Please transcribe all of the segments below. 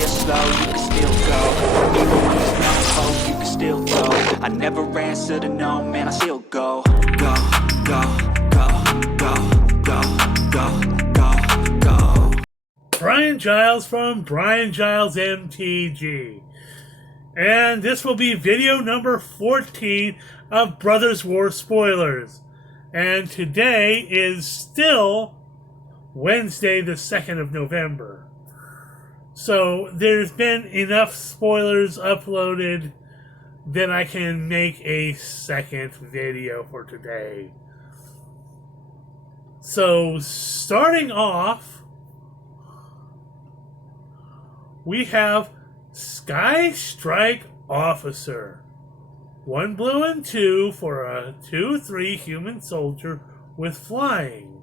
real slow, you can still go. Even when there's no hope, you can still go. I never answer to no, man, I still go. Go, go, go, go, go, go, go, go. Brian Giles from Brian Giles MTG. And this will be video number 14 of Brothers War Spoilers. And today is still Wednesday the 2nd of November. So there's been enough spoilers uploaded that I can make a second video for today. So starting off, we have Sky Strike Officer. 1 blue and 2 for a 2/3 human soldier with flying.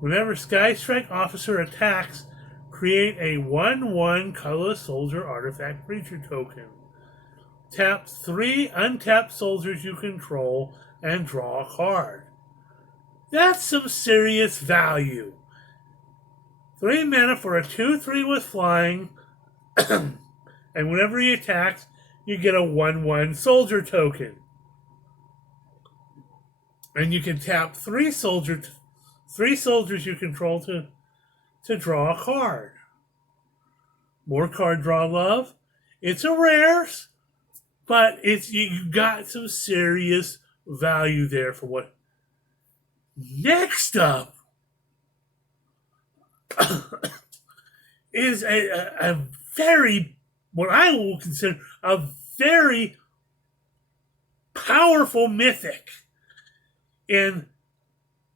Whenever Sky Strike Officer attacks, create a 1/1 colorless soldier artifact creature token. Tap 3 untapped soldiers you control and draw a card. That's some serious value. 3 mana for a 2/3 with flying, and whenever he attacks, you get a 1/1 soldier token. And you can tap 3 soldiers you control to draw a card. More card draw love. It's a rare, but you got some serious value there for what. Next up is a very, what I will consider a very powerful mythic in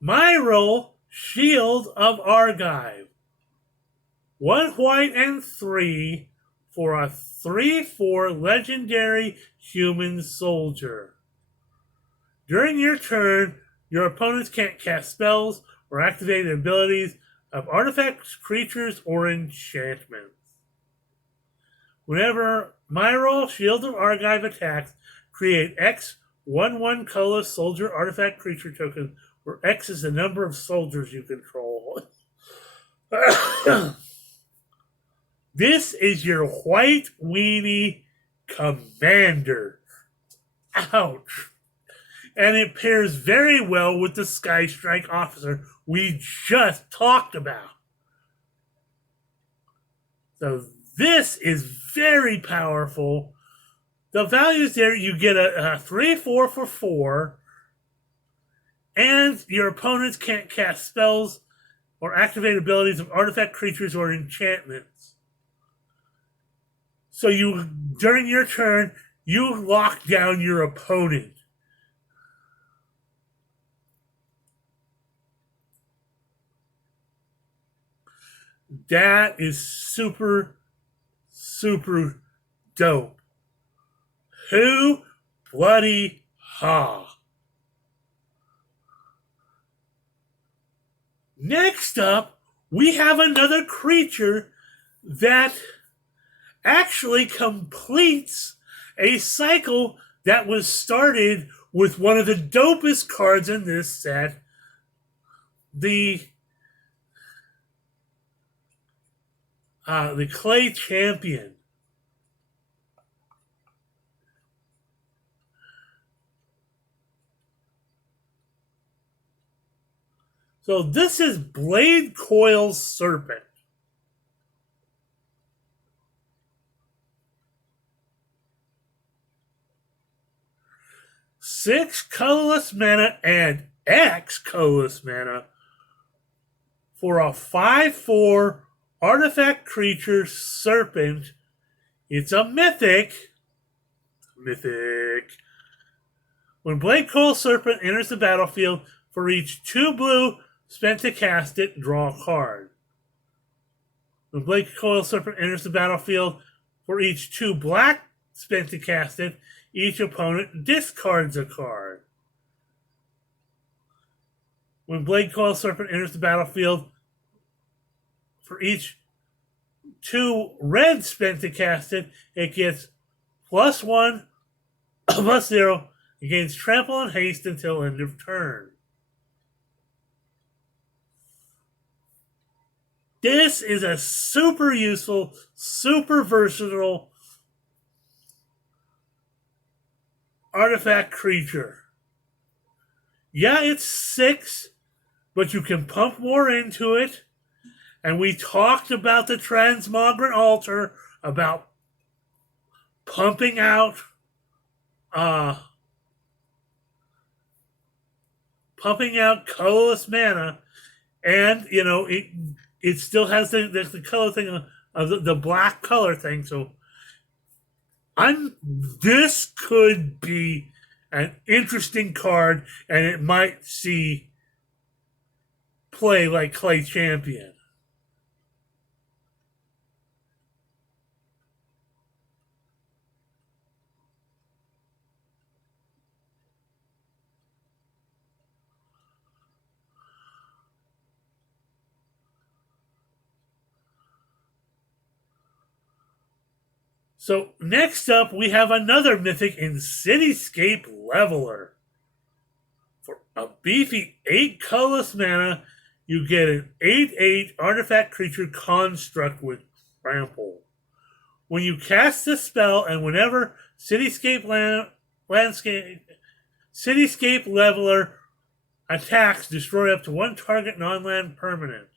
Myral, Shield of Argive. 1 white and 3 for a 3/4 legendary human soldier. During your turn, your opponents can't cast spells or activate abilities of artifacts, creatures, or enchantments. Whenever Myral, Shield of Argive attacks, create X 1/1 colorless soldier artifact creature token, where X is the number of soldiers you control. This is your white weenie commander. Ouch. And it pairs very well with the Sky Strike Officer we just talked about. So this is very powerful. The values there, you get a 3/4 for 4, and your opponents can't cast spells or activate abilities of artifact, creatures, or enchantments. So during your turn, you lock down your opponent. That is super, super dope. Who bloody ha. Next up, we have another creature that actually completes a cycle that was started with one of the dopest cards in this set, the Clay Champion. So this is Blade Coil Serpent. Six colorless mana and X colorless mana for a 5/4 artifact creature serpent. It's a mythic. When Blade Coil Serpent enters the battlefield, for each 2 blue spent to cast it, draw a card. When Blade Coil Serpent enters the battlefield, for each 2 black spent to cast it, each opponent discards a card. When Blade Coil Serpent enters the battlefield, for each 2 red spent to cast it, it gets +1, +0 against trample and haste until end of turn. This is a super useful, super versatile artifact creature. Yeah, it's 6, but you can pump more into it. And we talked about the Transmogrant Altar, about pumping out colorless mana, and it still has the color thing of the black color thing. So this could be an interesting card, and it might see play like Clay Champion. So next up, we have another mythic in Cityscape Leveler. For a beefy 8 colorless mana, you get an 8/8 artifact creature construct with trample. When you cast this spell, and whenever Cityscape Leveler attacks, destroy up to 1 target non-land permanent.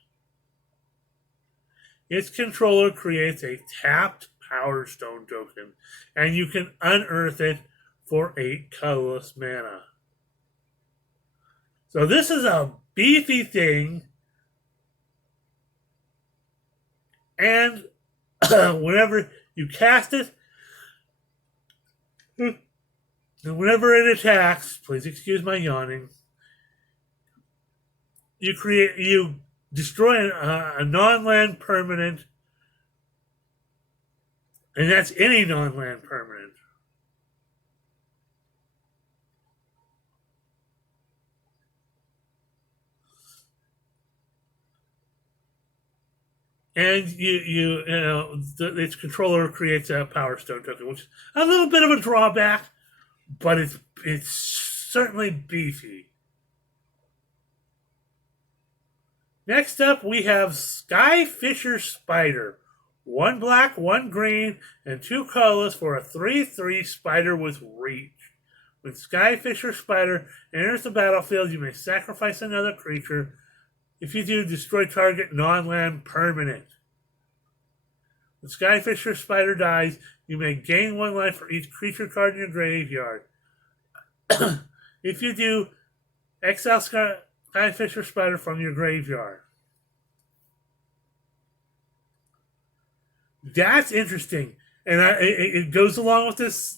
Its controller creates a tapped Power Stone token, and you can unearth it for 8 colorless mana. So this is a beefy thing, and whenever you cast it, and whenever it attacks, please excuse my yawning, you destroy a non-land permanent, and that's any non-land permanent. And its controller creates a Power Stone token, which is a little bit of a drawback, but it's certainly beefy. Next up, we have Skyfisher Spider. 1 black, 1 green, and 2 colorless for a 3/3 spider with reach. When Skyfisher Spider enters the battlefield, you may sacrifice another creature. If you do, destroy target non-land permanent. When Skyfisher Spider dies, you may gain 1 life for each creature card in your graveyard. If you do, exile Skyfisher Spider from your graveyard. That's interesting, and it goes along with this,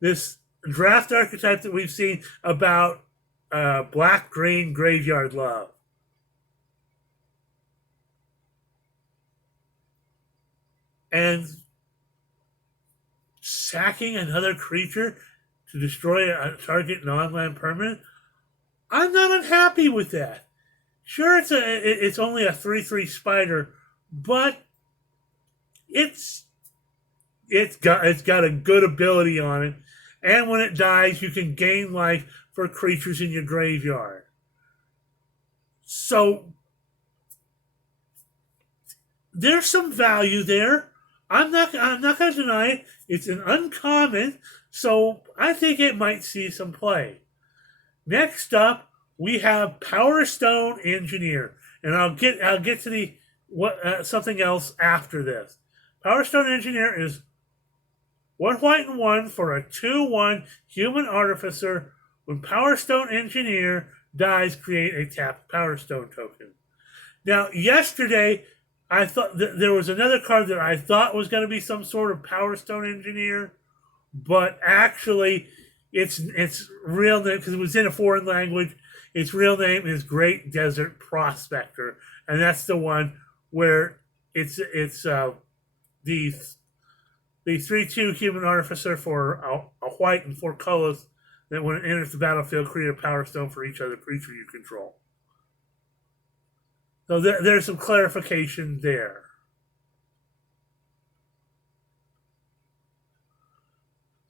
this draft archetype that we've seen about black-green graveyard love. And sacking another creature to destroy a target non-land permanent, I'm not unhappy with that. Sure, it's only a 3/3 spider, but it's got a good ability on it, and when it dies, you can gain life for creatures in your graveyard. So there's some value there. I'm not going to deny it. It's an uncommon, so I think it might see some play. Next up, we have Power Stone Engineer, and I'll get to the something else after this. Power Stone Engineer is 1 white and 1 for a 2/1 human artificer. When Power Stone Engineer dies, create a tapped Power Stone token. Now, yesterday, I thought there was another card that I thought was going to be some sort of Power Stone Engineer, but actually, its real name, because it was in a foreign language, its real name is Great Desert Prospector, and that's the one where it's the 3/2 human artificer for a white and 4 colors that when it enters the battlefield, create a Power Stone for each other creature you control. So there's some clarification there.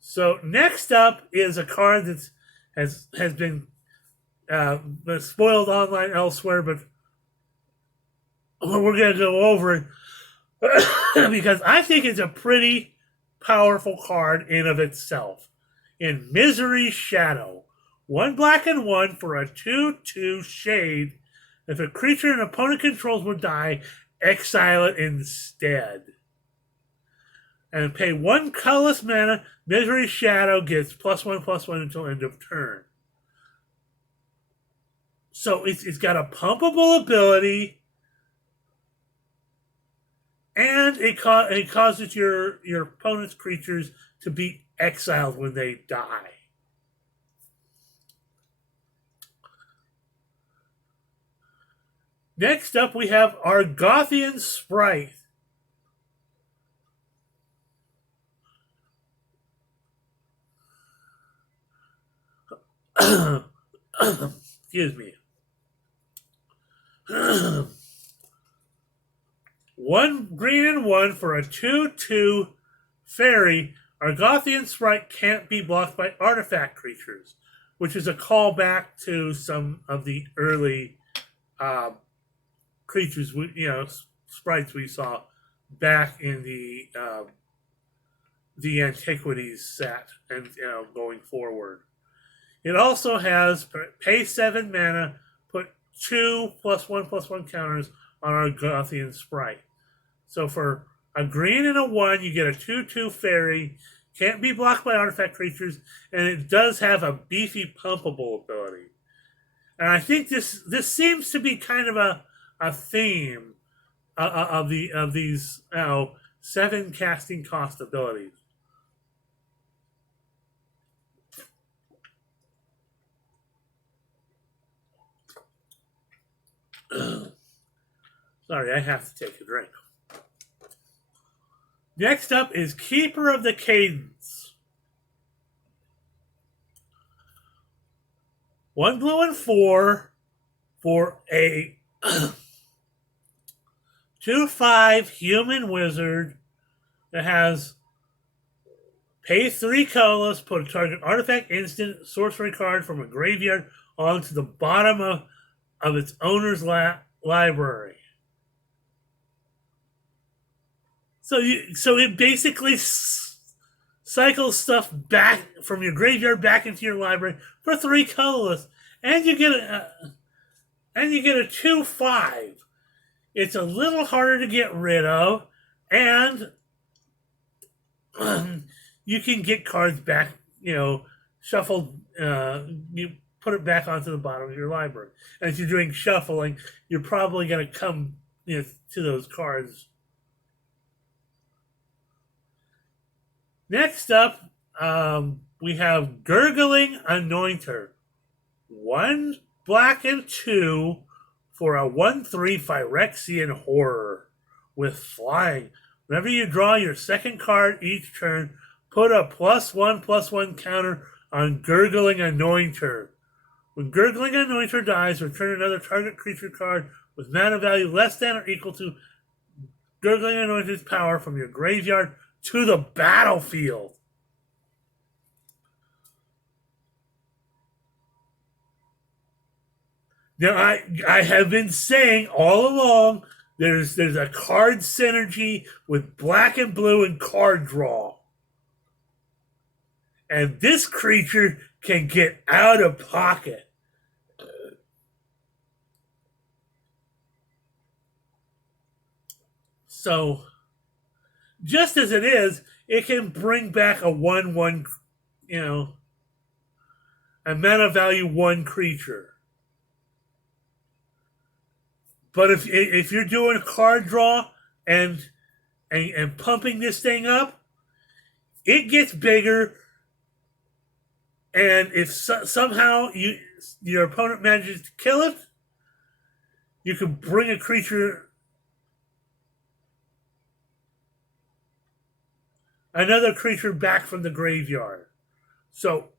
So next up is a card that has been spoiled online elsewhere, but we're going to go over it because I think it's a pretty powerful card in of itself. In Misery Shadow, 1 black and 1 for a 2/2 shade. If a creature an opponent controls will die, exile it instead. And pay 1 colorless mana. Misery Shadow gets +1/+1 until end of turn. So it's got a pumpable ability, and it causes your opponent's creatures to be exiled when they die. Next up, we have Argothian Sprite. Excuse me. 1 green and 1 for a 2/2 fairy. Argothian Sprite can't be blocked by artifact creatures, which is a callback to some of the early creatures, sprites we saw back in the Antiquities set and going forward. It also has pay 7 mana, put 2 +1/+1 counters on Argothian Sprite. So for a green and a 1, you get a 2/2 fairy, can't be blocked by artifact creatures, and it does have a beefy pumpable ability. And I think this seems to be kind of a theme of these 7 casting cost abilities. Sorry, I have to take a drink. Next up is Keeper of the Cadence. 1 blue and 4 for a 2/5 human wizard that has pay 3 colorless, put a target artifact, instant, sorcery card from a graveyard onto the bottom of its owner's library. So it basically cycles stuff back from your graveyard back into your library for 3 colorless, and you get a 2/5. It's a little harder to get rid of, and you can get cards back, shuffled. You put it back onto the bottom of your library, and if you're doing shuffling, you're probably going to come to those cards. Next up, we have Gurgling Anointer. 1 black and 2 for a 1/3 Phyrexian Horror with flying. Whenever you draw your second card each turn, put a +1/+1 counter on Gurgling Anointer. When Gurgling Anointer dies, return another target creature card with mana value less than or equal to Gurgling Anointer's power from your graveyard to the battlefield. Now, I have been saying all along there's a card synergy with black and blue and card draw. And this creature can get out of pocket. So, just as it is, it can bring back a 1/1, a mana value 1 creature. But if you're doing a card draw and pumping this thing up, it gets bigger. And if somehow your opponent manages to kill it, you can bring a creature, another creature back from the graveyard. So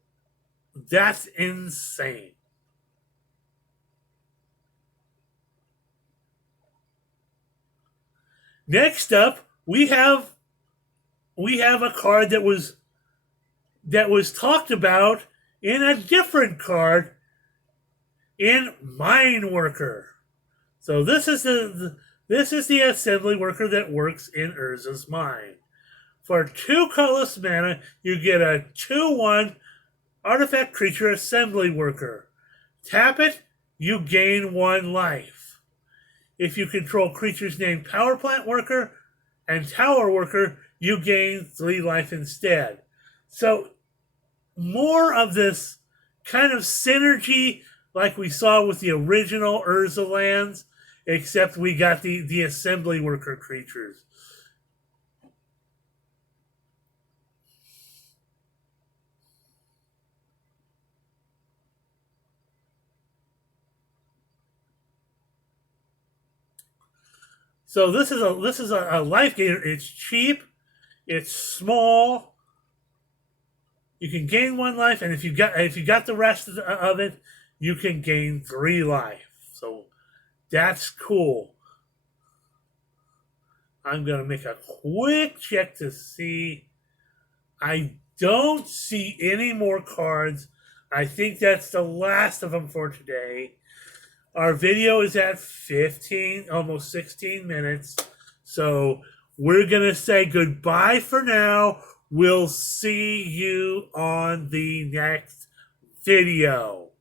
that's insane. Next up, we have a card that was talked about in a different card in Mine Worker. So this is This is the assembly worker that works in Urza's mine. For 2 colorless mana, you get a 2/1 artifact creature assembly worker. Tap it, you gain 1 life. If you control creatures named Power Plant Worker and Tower Worker, you gain 3 life instead. So, more of this kind of synergy like we saw with the original Urza lands, except we got the assembly worker creatures. So this is a life gainer. It's cheap, it's small. You can gain 1 life, and if you got the rest of it, you can gain 3 life. So that's cool. I'm gonna make a quick check to see. I don't see any more cards. I think that's the last of them for today. Our video is at 15, almost 16 minutes. So we're going to say goodbye for now. We'll see you on the next video.